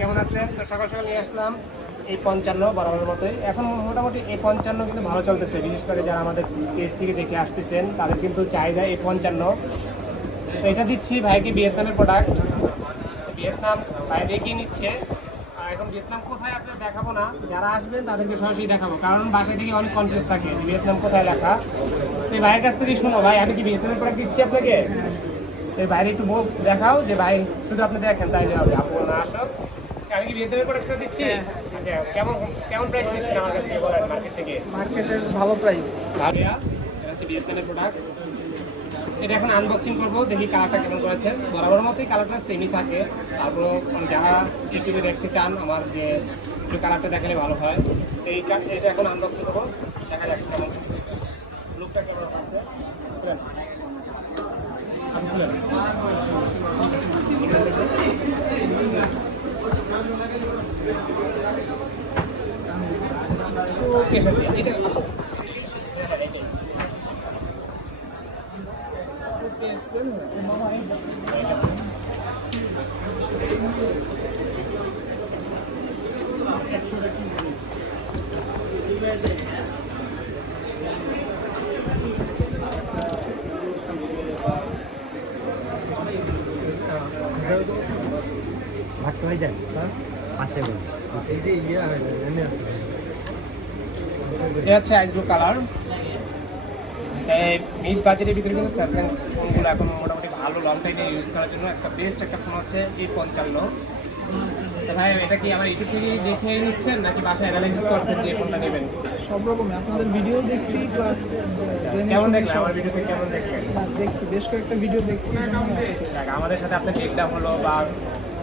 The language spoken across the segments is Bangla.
কেমন আছেন? তো সকাল সকাল নিয়ে আসলাম এই 55 বরাবরের মতোই। এখন মোটামুটি এই 55 কিন্তু ভালো চলতেছে, বিশেষ করে যারা আমাদের পেজ থেকে দেখে আসতেছেন তাদের কিন্তু চাহিদা এই 55। তো এটা দিচ্ছি ভাইকে, ভিয়েতনামের প্রোডাক্ট। ভিয়েতনাম ভাই দেখিয়ে নিচ্ছে। আর এখন ভিয়েতনাম কোথায় আছে দেখাবো না, যারা আসবেন তাদেরকে সরাসরি দেখাবো, কারণ বাসায় থেকে অনেক কনফিউজ থাকে যে ভিয়েতনাম কোথায় লেখা। তো এই ভাইয়ের কাছ থেকে শুনো, ভাই আমি কি ভিয়েতনামের প্রোডাক্ট দিচ্ছি আপনাকে? এই বাইরে একটু দেখাও যে ভাই শুধু আপনি দেখেন তাই হবে, আপনি না আসুক। আমি কি ভিয়েতনামের প্রোডাক্ট দিচ্ছি? আচ্ছা, কেমন কেমন প্রাইস দিচ্ছেন আমার কাছ থেকে বলেন? মার্কেট থেকে মার্কেটের ভালো প্রাইস। ভাইয়া এটা হচ্ছে ভিয়েতনামের প্রোডাক্ট। এটা এখন আনবক্সিং করবো, দেখি কালারটা কেমন করেছে। বরাবর মতোই কালারটা সেমই থাকে। তারপর যারা ইউটিউবে দেখতে চান আমার যে একটু কালারটা দেখালে ভালো হয়, তো এটা এখন আনবক্সিং করবো, দেখা যাক কেমন লুকটা কেমন আছে। ভাগতে হয়ে যায় পাশে এটা হচ্ছে আইস ব্লু কালার। মিড বাজেটের ভিতরে কিন্তু স্যামসাং ফোনগুলো এখন মোটামুটি ভালো লং টাইমে ইউজ করার জন্য একটা বেস্ট একটা ফোন হচ্ছে এই 55। তো ভাই এটা কি আমার ইউটিউব থেকে দেখে নিচ্ছেন নাকি বাসায় অ্যানালাইসিস করছেন যে ফোনটা নেবেন? সব রকমই আপনাদের ভিডিও দেখছি, প্লাস কেমন দেখলেন আমার ভিডিও থেকে? কেমন দেখলেন? দেখছি, বেশ কয়েকটা ভিডিও দেখছি। আমাদের সাথে আপনার টেকডাউন হলো বা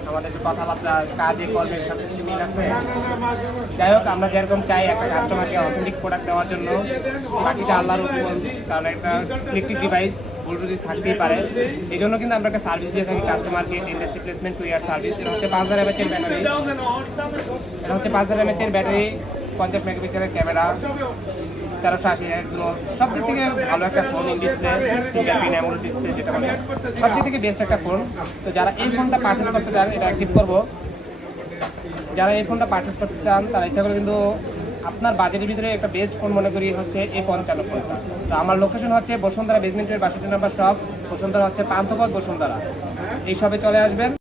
আমাদের যে কথাবার্তা, কাজে কর্মের সাথে কিছু মিল আছে। যাই হোক, আমরা যেরকম চাই একটা কাস্টমারকে অথেন্টিক প্রোডাক্ট দেওয়ার জন্য, বাকিটা আল্লাহর উপর, কারণ একটা ইলেকট্রিক ডিভাইস ভুল যদি থাকতেই পারে। এই জন্য কিন্তু আমরা একটা সার্ভিস দিয়ে থাকি কাস্টমারকে, টেন্ডার রিপ্লেসমেন্ট 2 ইয়ার সার্ভিস। এটা হচ্ছে 5000 mAh এর ব্যাটারি। এটা হচ্ছে 5000 mAh এর ব্যাটারি, 50 মেগাপিক্সেলের ক্যামেরা, 1380 Hz সব দিক থেকে ভালো একটা phone. In display, fingerprint AMOLED display, যেটা বলে সব দিক থেকে বেস্ট একটা ফোন। তো যারা এই ফোনটা পারচেস করতে চান, এটা অ্যাক্টিভ করবো। যারা এই ফোনটা পারচেস করতে চান তারা ইচ্ছা করে কিন্তু আপনার বাজেটের ভিতরে একটা বেস্ট ফোন মনে করি হচ্ছে এই 55 ফোনটা। তো আমার লোকেশন হচ্ছে বসুন্ধরা বেসমেন্টের 62 নম্বর শপ, বসুন্ধরা হচ্ছে পান্থপথ বসুন্ধরা। এই শপে চলে আসবেন।